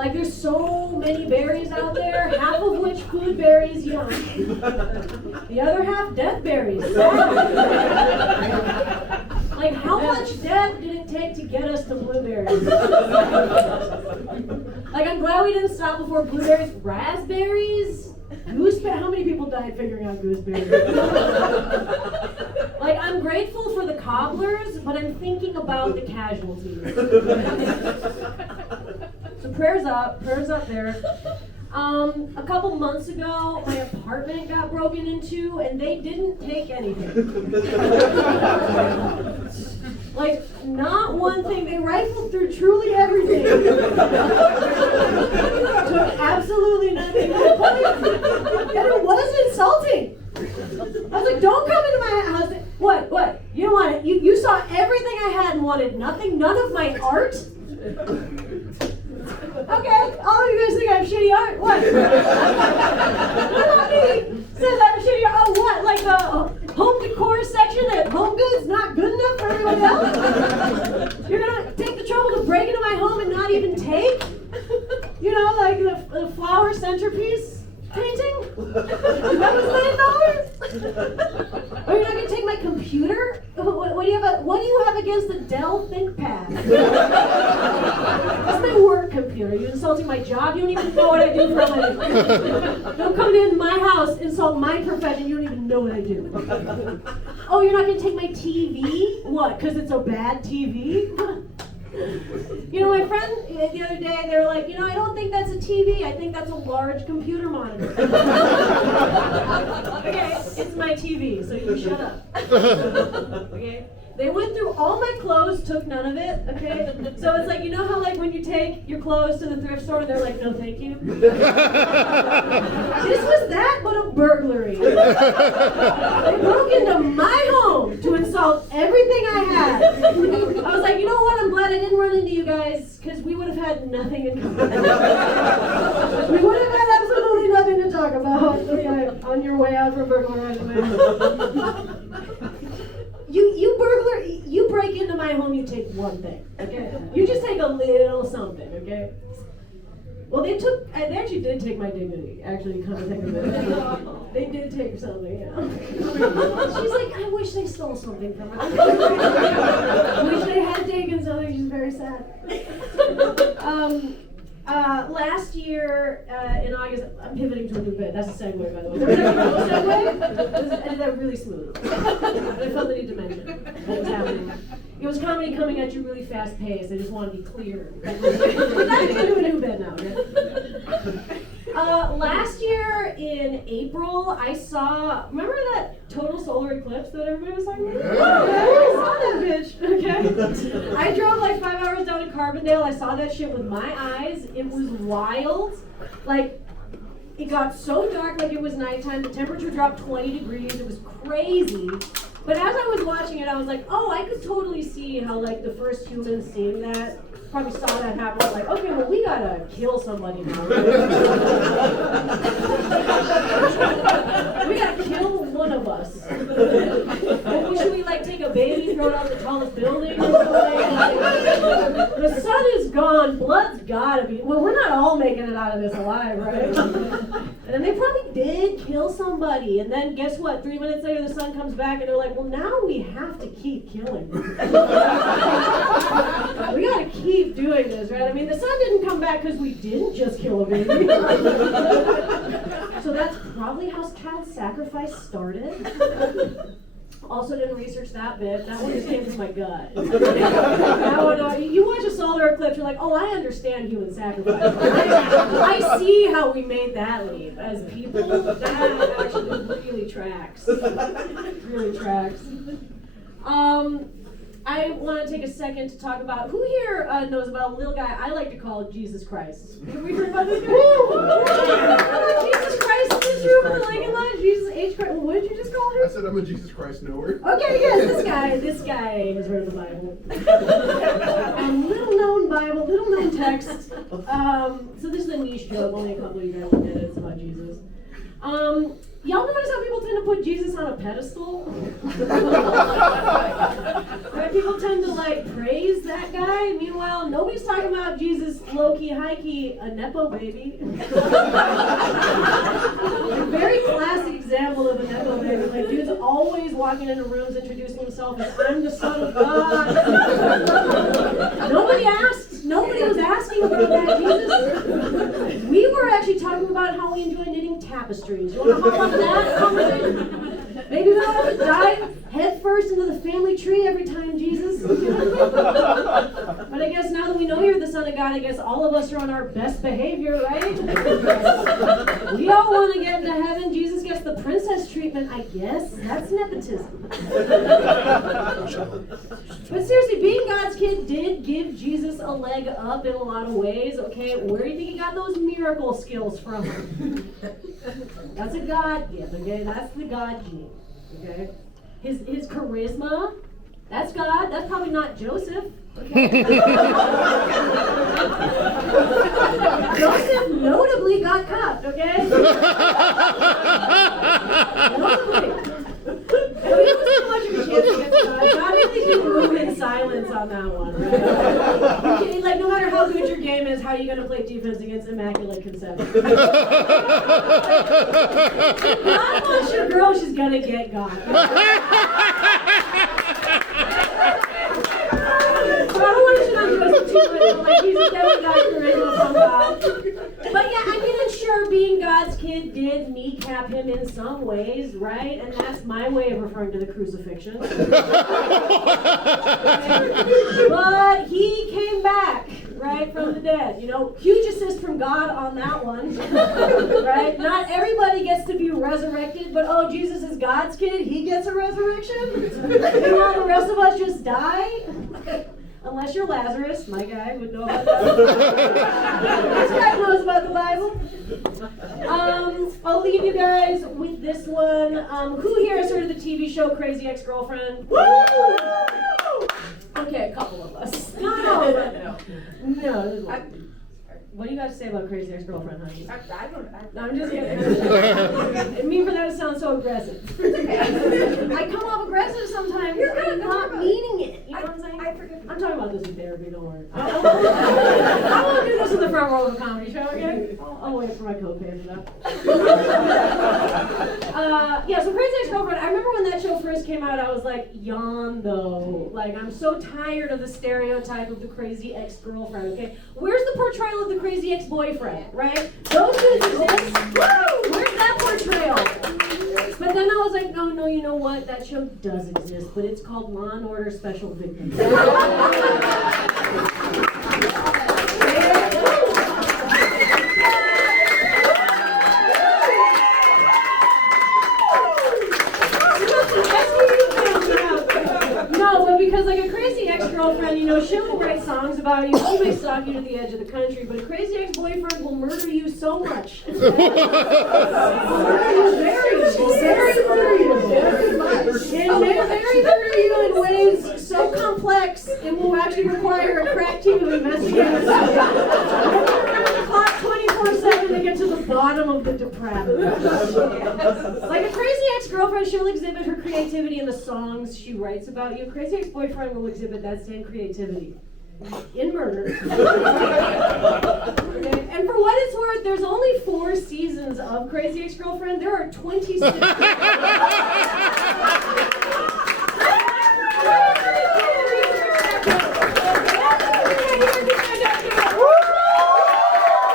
Like there's so many berries out there, half of which food berries, young. The other half death berries. Like how much death did it take to get us to blueberries? Like I'm glad we didn't stop before blueberries. Raspberries? Gooseberries? How many people died figuring out gooseberries? Like I'm grateful for the cobblers, but I'm thinking about the casualties. So prayers up there. A couple months ago, my apartment got broken into, and they didn't take anything. Like, not one thing. They rifled through truly everything. Took absolutely nothing. And it was insulting. I was like, don't come into my house. What? You don't want it. You saw everything I had and wanted nothing? None of my art? Okay, all of you guys think I have shitty art? What? What about me? Says I have shitty art. Oh, what? Like the home decor section at Home Goods not good enough for everybody else? You're gonna take the trouble to break into my home and not even take? You know, like the flower centerpiece painting? That was $9? Or you're not gonna take my computer? What do you have against the Dell ThinkPad? That's my work computer. You're insulting my job. You don't even know what I do for a living. Don't come into my house, insult my profession. You don't even know what I do. Oh, you're not gonna take my TV? What? Because it's a bad TV? You know, my friend the other day, they were like, I don't think that's a TV. I think that's a large computer monitor. Okay, it's my TV, so you shut up. Okay? They went through all my clothes, took none of it, okay? So it's like, how like when you take your clothes to the thrift store and they're like, no thank you? This was that, but a burglary. They broke into my home to insult everything I had. I was like, you know what? I'm glad I didn't run into you guys, because we would have had nothing in common. We would have had absolutely nothing to talk about. Okay, on your way out from burglarizing. You break into my home, you take one thing, okay? You just take a little something, okay? Well, they actually did take my dignity, actually, come to think of it. They did take something, yeah. She's like, I wish they stole something from her. I wish they had taken something. She's very sad. Last year, in August, I'm pivoting to a new bit. That's a segue, by the way. There was a segue. I did that really smooth. But I felt the need to mention what was happening. It was comedy coming at you really fast paced. I just want to be clear. We're not going to do a new bit now, okay? Last year in April, I saw, remember that total solar eclipse that everybody was talking about? Yeah. I saw that bitch, okay? I drove like 5 hours down to Carbondale. I saw that shit with my eyes. It was wild. Like, it got so dark like it was nighttime. The temperature dropped 20 degrees. It was crazy. But as I was watching it, I was like, oh, I could totally see how like the first humans seeing that probably saw that happen. I was like, okay, well, we gotta kill somebody now. We gotta kill one of us. Maybe should we like take a baby, throw it out the tallest building or something? The sun is gone, blood's gotta be. Well, we're not all making it out of this alive, right? And then they probably did kill somebody. And then guess what? 3 minutes later, the sun comes back and they're like, well, now we have to keep killing. We gotta keep doing this, right? I mean, the sun didn't come back because we didn't just kill a baby. So that's probably how child sacrifice started. Also didn't research that bit. That one just came from my gut. You watch a solar eclipse, you're like, oh, I understand human sacrifice. I see how we made that leap as people. That actually really tracks. Really tracks. I want to take a second to talk about, who here knows about a little guy I like to call Jesus Christ? Have we heard about this guy? Jesus Christ in this room in the Lincoln Lodge? Jesus H. Christ. What did you just call him? I said I'm a Jesus Christ knower. Okay, yes, this guy has heard of the Bible. Little known Bible, little known text. So this is a niche joke, only a couple of you guys will get it. It's about Jesus. Y'all notice how people tend to put Jesus on a pedestal? Right? People tend to like praise that guy. Meanwhile, nobody's talking about Jesus low-key, high-key, a Nepo baby. A very classic example of a Nepo baby. Like, dude's always walking into rooms introducing himself as, I'm the Son of God. Nobody asked. Nobody was asking about that, Jesus. We were actually talking about how we enjoy knitting tapestries. You want to hop on that conversation? Maybe we don't have to dive head first into the family tree every time, Jesus. But I guess now that we know you're the Son of God, I guess all of us are on our best behavior, right? We all want to get into heaven. Jesus gets the princess treatment, I guess. That's nepotism. But seriously, being God's kid did give Jesus a leg up in a lot of ways, okay? Where do you think he got those miracle skills from? That's a God gift, okay? That's the God gene, okay? His charisma, that's God. That's probably not Joseph, okay? Joseph notably got cuffed, okay? Notably. It was too much of a chance against God. God really did move in silence on that one, right? Like, no matter how good your game is, how are you going to play defense against immaculate conception? God wants your girl, she's going to get God. So I don't want to shit on Joseph too much, but like, he's definitely got charisma from God. But yeah, I mean, and sure, being God's kid did kneecap him in some ways, right? And that's my way of referring to the crucifixion. But he came back, right, from the dead. You know, huge assist from God on that one, right? Not everybody gets to be resurrected, but oh, Jesus is God's kid, he gets a resurrection? Meanwhile, the rest of us just die? Unless you're Lazarus, my guy would know about that. This guy knows about the Bible. I'll leave you guys with this one. Who here has heard of the TV show Crazy Ex-Girlfriend? Woo! Okay, a couple of us. No. What do you guys say about Crazy Ex-Girlfriend, honey? I don't know. I'm just kidding. I mean for that to sound so aggressive. I come off aggressive sometimes. I'm not meaning it. You know what I'm saying? I'm talking about this in therapy, don't worry. I won't do this in the front row of a comedy show, okay? I'll wait for my co-pay for that. Yeah, so Crazy Ex-Girlfriend, I remember when that show first came out, I was like, yawn though. Like, I'm so tired of the stereotype of the crazy ex-girlfriend, okay? Where's the portrayal of the crazy ex-boyfriend, right? Those dudes exist. Where's that portrayal? But then I was like, no, you know what? That show does exist, but it's called Law and Order Special Victims. No, but because like a crazy ex-girlfriend, you know, she'll write songs about you, she may stalk you to the edge of the country, but a crazy ex-boyfriend will murder you so much. Will murder you very much. And may very murder you in ways so complex, it will actually require a crack team of investigators. Clock 24/7 to get to the bottom of the depravity. Like a crazy ex-girlfriend, she'll exhibit her creativity in the songs she writes about you. A crazy ex-boyfriend will exhibit that same creativity in murder. Okay? And for what it's worth, there's only 4 seasons of Crazy Ex-Girlfriend. There are 26.